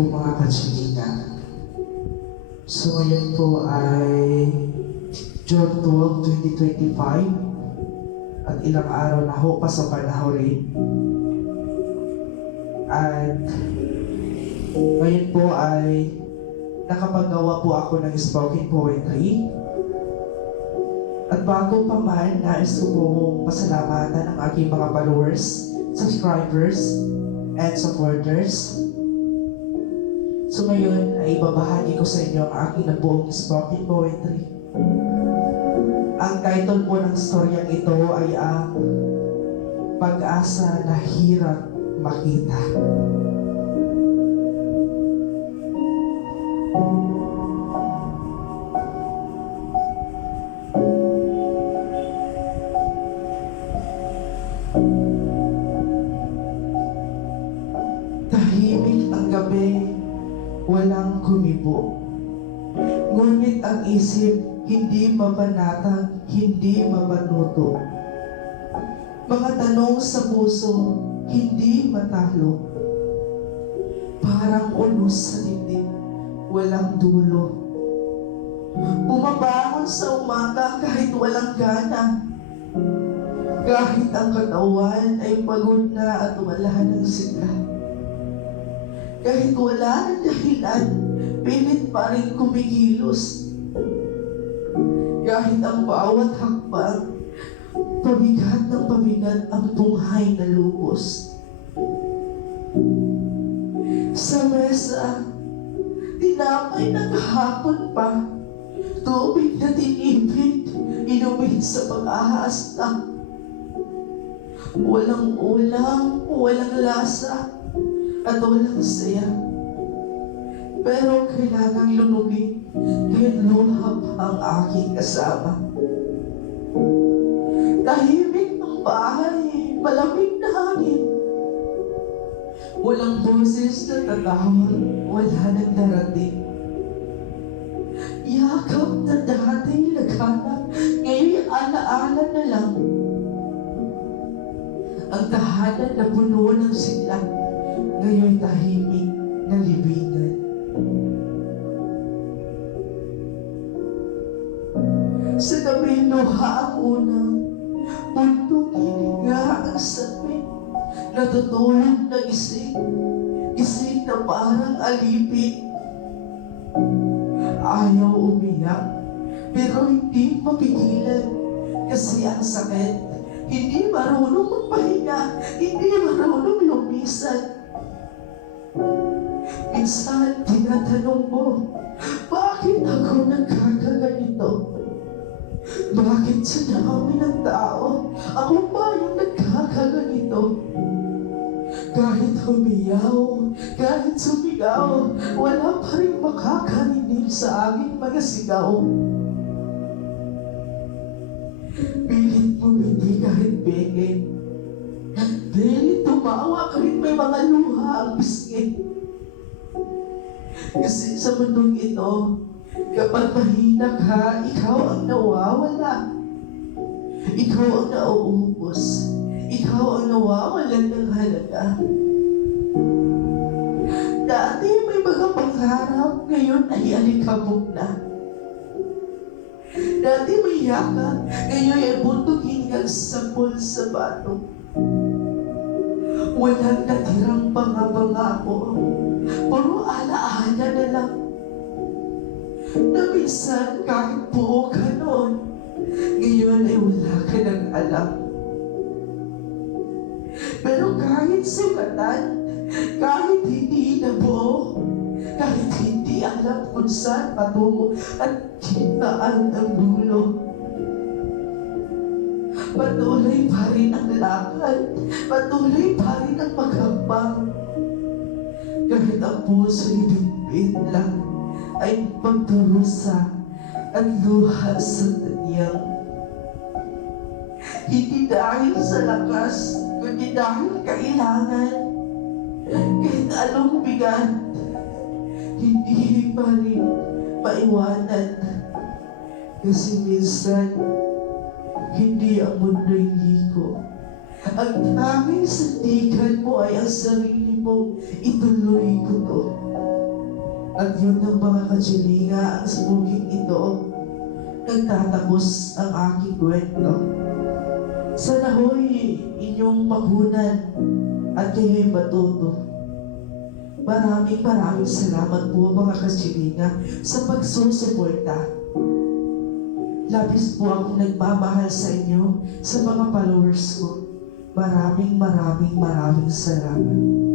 po mga kachilina. So ngayon po ay June 12, 2025 at ilang araw na ho, pasokan na ho rin. At ngayon po ay nakapagawa po ako ng spoken poetry. At bago pa man, nais ko po pasalamatan ang aking mga followers, subscribers, and supporters. So ngayon ay ibabahagi ko sa inyo ang aking nabuong spoken poetry. Ang title po ng storyang ito ay ang Pag-asa na Hirap Makita. Tahimik ang gabi, walang kumibo. Ngunit ang isip, hindi mapanatag, hindi mapanuto. Mga tanong sa puso, hindi matalo. Parang unos sa dibdib, walang dulo. Bumabangon sa umaga kahit walang gana. Kahit ang katawan ay pagod na at wala ng sigla. Kahit wala ng dahilan, pilit pa rin kumikilos. Kahit ang bawat hakbang, pabigat ng pabigat ang tunghay na lubos. Sa mesa, tinapay na kahapon pa, tubig na tinipid, inumin sa pag-ahasta. Walang ulam, walang lasa, at walang saya. Pero kailangang lunugin, kahit luha pa ang aking kasama. Tahimik ng bahay, malamig na hangin. Walang boses na tatawag, wala nang darating. Yakap na dati naghanap, ngayon alaala na lang. Ang tahanan na puno ng sigla, ngayon tahimik na libingan. Sa gabi luha ang unang, puntong hininga ang sabi, natutulog na gising, gising na parang alipin. Ayaw umiyak, pero hindi mapigilan, kasi ang sakit. Hindi marunong magpahinga, hindi marunong lumisan. Minsan, tinatanong mo, bakit ako nagkakaganito? Bakit sa dami ng tao, ako pa yung nagkakaganito? Kahit humiyaw, kahit sumigaw, wala pa rin makakarinig sa aking mga sigaw. Pilit pumindi kahit peke. Pilit tumawa kahit may mga luha ang bisngit. Kasi sa mundong ito, kapag mahina ka, ikaw ang nawawala. Ikaw ang nauubos. Ikaw ang nawawalan ng halaga. Dati may mga pangarap, ngayon ay alikabok na. Dati may yakap, ngayon ay butugin kang sapol sa bato. Walang natirang pangabangako, puro alaala na lang. Na minsan kahit buo ka noon, ngayon ay wala ka nang alam. Pero kahit sugatan, kahit hindi nabuo, kahit hindi alam kung saan patungo at kinaan ang dulo, patuloy pa rin ang lakad, patuloy pa rin ang paghambang. Kahit ang puso'y bitbit lang, ay pagdurusa at luha sa tanyang. Hindi dahil sa lakas, kundi dahil kailangan. Kahit anong bigat, hindi pa rin maiwanan. Kasi minsan, hindi ang mundo'y liko. Ang tanging sandigan mo ay ang sarili mo, ituloy ko to. At yun ng mga kachilinga ang sibuging ito. Nagtatapos ang aking kwento. Sana ho'y inyong magunan at kayo'y matuto. Maraming salamat po mga kachilinga sa pagsusuporta. Labis po akong nagmamahal sa inyo, sa mga followers ko. Maraming salamat.